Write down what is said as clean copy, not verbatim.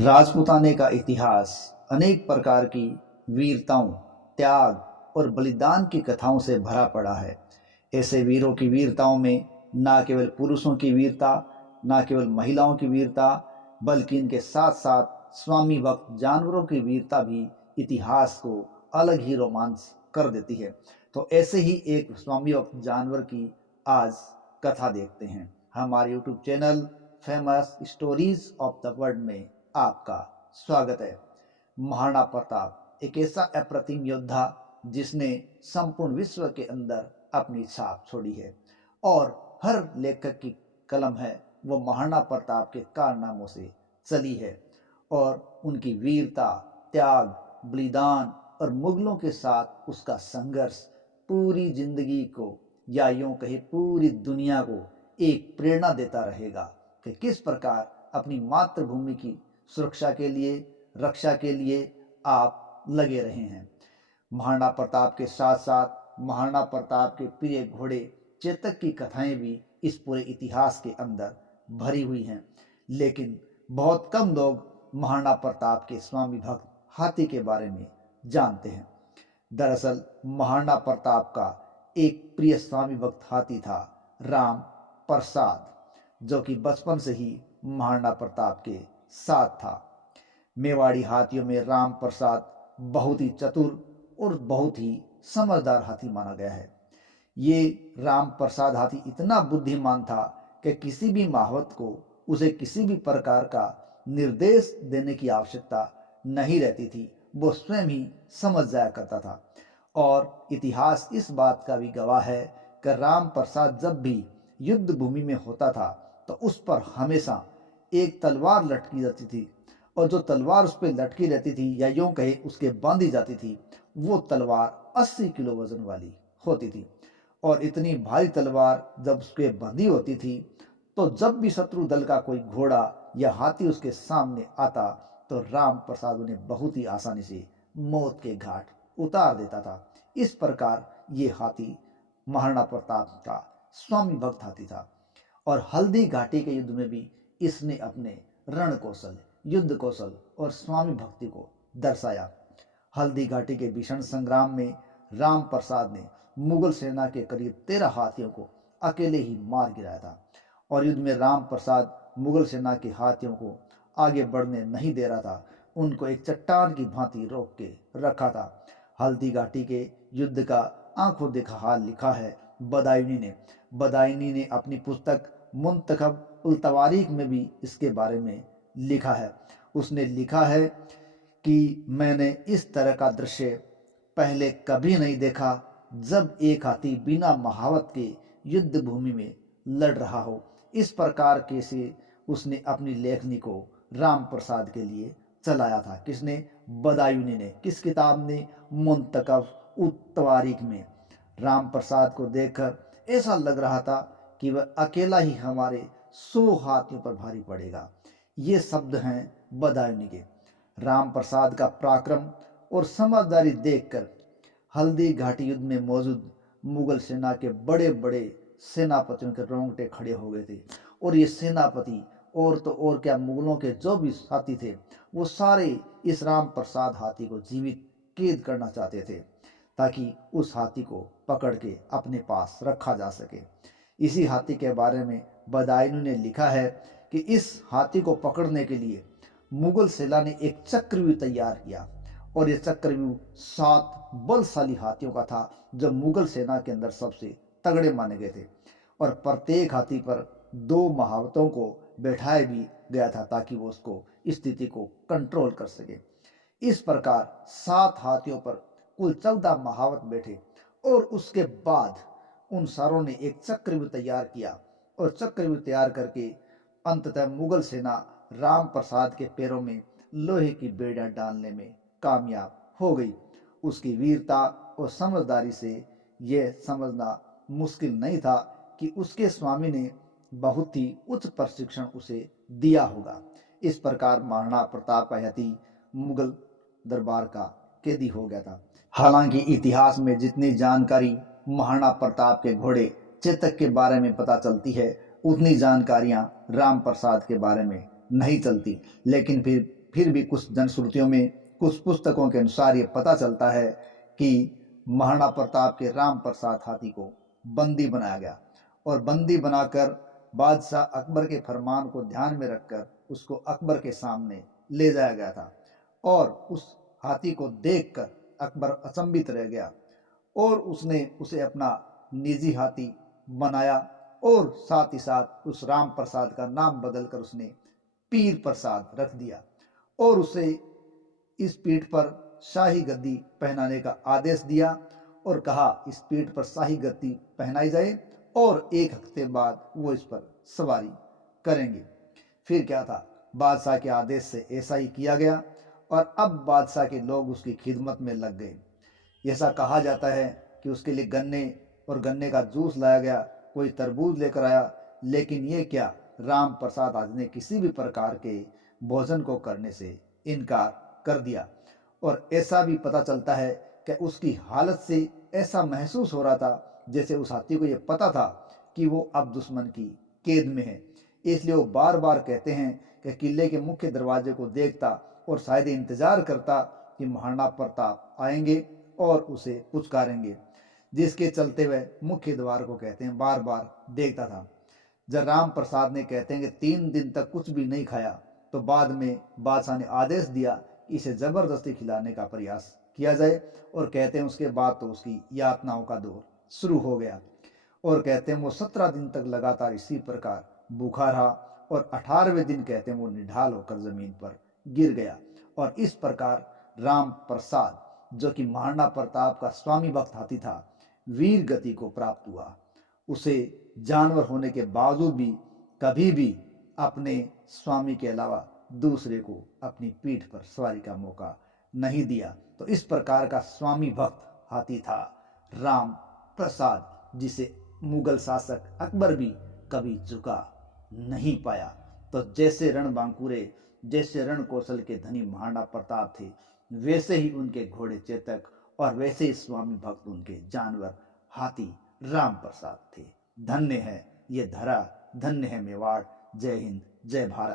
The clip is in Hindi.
राजपूताने का इतिहास अनेक प्रकार की वीरताओं, त्याग और बलिदान की कथाओं से भरा पड़ा है। ऐसे वीरों की वीरताओं में न केवल पुरुषों की वीरता, न केवल महिलाओं की वीरता, बल्कि इनके साथ साथ स्वामी भक्त जानवरों की वीरता भी इतिहास को अलग ही रोमांच कर देती है। तो ऐसे ही एक स्वामी भक्त जानवर की आज कथा देखते हैं। हमारे YouTube channel famous stories of the world में आपका स्वागत है। महाराणा प्रताप एक ऐसा अप्रतिम योद्धा जिसने संपूर्ण विश्व के अंदर अपनी छाप छोड़ी है और हर लेखक की कलम है वो महाराणा प्रताप के कारनामों से चली है और उनकी वीरता, त्याग, बलिदान और मुगलों के साथ उसका संघर्ष पूरी जिंदगी को या यूं कहे पूरी दुनिया को एक प्रेरणा देता रहेगा कि किस प्रकार अपनी मातृभूमि की सुरक्षा के लिए, रक्षा के लिए आप लगे रहे हैं। महाराणा प्रताप के साथ साथ महाराणा प्रताप के प्रिय घोड़े चेतक की कथाएं भी इस पूरे इतिहास के अंदर भरी हुई हैं, लेकिन बहुत कम लोग महाराणा प्रताप के स्वामी भक्त हाथी के बारे में जानते हैं। दरअसल महाराणा प्रताप का एक प्रिय स्वामी भक्त हाथी था राम प्रसाद, जो कि बचपन से ही महाराणा प्रताप के साथ था। मेवाड़ी हाथियों में राम प्रसाद बहुत ही चतुर और बहुत ही समझदार हाथी माना गया है। ये राम प्रसाद हाथी इतना बुद्धिमान था कि किसी भी महावत को उसे किसी भी प्रकार का निर्देश देने की आवश्यकता नहीं रहती थी, वो स्वयं ही समझ जाया करता था। और इतिहास इस बात का भी गवाह है कि राम प्रसाद जब भी युद्ध भूमि में होता था तो उस पर हमेशा एक तलवार लटकी रहती थी और जो तलवार उस पर लटकी रहती थी या यूं कहे उसके बांधी जाती थी, वो तलवार 80 किलो वजन वाली होती थी। और इतनी भारी तलवार जब उसके बंधी होती थी तो जब भी शत्रु दल का कोई घोड़ा या हाथी उसके सामने आता तो राम प्रसाद उन्हें बहुत ही आसानी से मौत के घाट उतार देता था। इस प्रकार ये हाथी महाराणा प्रताप का स्वामी भक्त हाथी था। और हल्दी घाटी के युद्ध में भी इसने अपने रण कौशल, युद्ध कौशल और स्वामी भक्ति को दर्शाया। हल्दी घाटी के भीषण संग्राम में राम प्रसाद ने मुगल सेना के करीब 13 हाथियों को अकेले ही मार गिराया था और युद्ध में राम प्रसाद मुगल सेना के हाथियों को आगे बढ़ने नहीं दे रहा था, उनको एक चट्टान की भांति रोक के रखा था। हल्दी घाटी के युद्ध का आंखों देखा हाल लिखा है बदायूनी ने अपनी पुस्तक मुंतखब उल तवारीख में भी इसके बारे में लिखा है। उसने लिखा है कि मैंने इस तरह का दृश्य पहले कभी नहीं देखा जब एक हाथी बिना महावत के युद्ध भूमि में लड़ रहा हो। इस प्रकार के से उसने अपनी लेखनी को राम प्रसाद के लिए चलाया था। किसने? बदायूनी ने। किस किताब ने? मुंतखब उल तवारीख में। राम प्रसाद को देखकर ऐसा लग रहा था कि वह अकेला ही हमारे 100 हाथियों पर भारी पड़ेगा। ये शब्द हैं बदायूनी के। राम प्रसाद का पराक्रम और समझदारी देखकर हल्दी घाटी युद्ध में मौजूद मुगल सेना के बड़े बड़े सेनापतियों के रोंगटे खड़े हो गए थे। और ये सेनापति और तो और क्या, मुगलों के जो भी साथी थे वो सारे इस राम प्रसाद हाथी को जीवित कैद करना चाहते थे ताकि उस हाथी को पकड़ के अपने पास रखा जा सके। इसी हाथी के बारे में बदायूनी ने लिखा है कि इस हाथी को पकड़ने के लिए मुगल सेना ने एक चक्रव्यूह तैयार किया और यह चक्रव्यूह 7 बलशाली हाथियों का था जो मुगल सेना के अंदर सबसे तगड़े माने गए थे। और प्रत्येक हाथी पर 2 महावतों को बैठाया भी गया था ताकि वो उसको स्थिति को कंट्रोल कर सके। इस प्रकार 7 हाथियों पर कुल 14 महावत बैठे और उसके बाद उन सारों ने एक चक्रव्यूह तैयार किया और चक्रव्यूह तैयार करके अंततः मुगल सेना राम प्रसाद के पैरों में लोहे की बेड़ियां डालने में कामयाब हो गई। उसकी वीरता और समझदारी से यह समझना मुश्किल नहीं था कि उसके स्वामी ने बहुत ही उच्च प्रशिक्षण उसे दिया होगा। इस प्रकार महाराणा प्रताप का हाथी मुगल दरबार का कैदी हो गया था। हालांकि इतिहास में जितनी जानकारी महाराणा प्रताप के घोड़े चेतक के बारे में पता चलती है उतनी जानकारियां राम प्रसाद के बारे में नहीं चलती, लेकिन फिर फिर भी कुछ जनश्रुतियों में, कुछ पुस्तकों के अनुसार ये पता चलता है कि महाराणा प्रताप के राम प्रसाद हाथी को बंदी बनाया गया और बंदी बनाकर बादशाह अकबर के फरमान को ध्यान में रखकर उसको अकबर के सामने ले जाया गया था। और उस हाथी को देखकर अकबर अचंभित रह गया और उसने उसे अपना निजी हाथी बनाया और साथ ही साथ उस राम प्रसाद का नाम बदलकर उसने पीर प्रसाद रख दिया और उसे इस पीठ पर शाही गद्दी पहनाने का आदेश दिया और कहा इस पीठ पर शाही गद्दी पहनाई जाए और 1 हफ्ते बाद वो इस पर सवारी करेंगे। फिर क्या था, बादशाह के आदेश से ऐसा ही किया गया और अब बादशाह के लोग उसकी खिदमत में लग गए। ऐसा कहा जाता है कि उसके लिए गन्ने और गन्ने का जूस लाया गया, कोई तरबूज लेकर आया, लेकिन ये क्या, राम प्रसाद आज ने किसी भी प्रकार के भोजन को करने से इनकार कर दिया। और ऐसा भी पता चलता है कि उसकी हालत से ऐसा महसूस हो रहा था जैसे उस हाथी को ये पता था कि वो अब दुश्मन की कैद में है। इसलिए वो बार बार कहते हैं कि किले के मुख्य दरवाजे को देखता और शायद इंतजार करता कि महाराणा प्रताप आएंगे और उसे पुचकारेंगे, जिसके चलते वह मुख्य द्वार को कहते हैं बार बार देखता था। जब राम प्रसाद ने कहते हैं कि 3 दिन तक कुछ भी नहीं खाया, तो बाद में बादशाह ने आदेश दिया कि इसे जबरदस्ती खिलाने का प्रयास किया जाए और कहते हैं उसके बाद तो उसकी यातनाओं का दौर शुरू हो गया और कहते हैं वो 17 दिन तक लगातार इसी प्रकार भूखा रहा और 18वें दिन कहते हैं वो निढाल होकर जमीन पर गिर गया। और इस प्रकार राम प्रसाद जो कि महाराणा प्रताप का स्वामी भक्त हाथी था, वीर गति को प्राप्त हुआ। उसे जानवर होने के बावजूद भी कभी भी अपने स्वामी के अलावा दूसरे को अपनी पीठ पर सवारी का मौका नहीं दिया। तो इस प्रकार का स्वामी भक्त हाथी था राम प्रसाद, जिसे मुगल शासक अकबर भी कभी झुका नहीं पाया। तो जैसे रणबांकुरे, जैसे रण कौशल के धनी महाराणा प्रताप थे, वैसे ही उनके घोड़े चेतक और वैसे ही स्वामी भक्त उनके जानवर हाथी राम प्रसाद थे। धन्य है ये धरा, धन्य है मेवाड़। जय हिंद, जय भारत।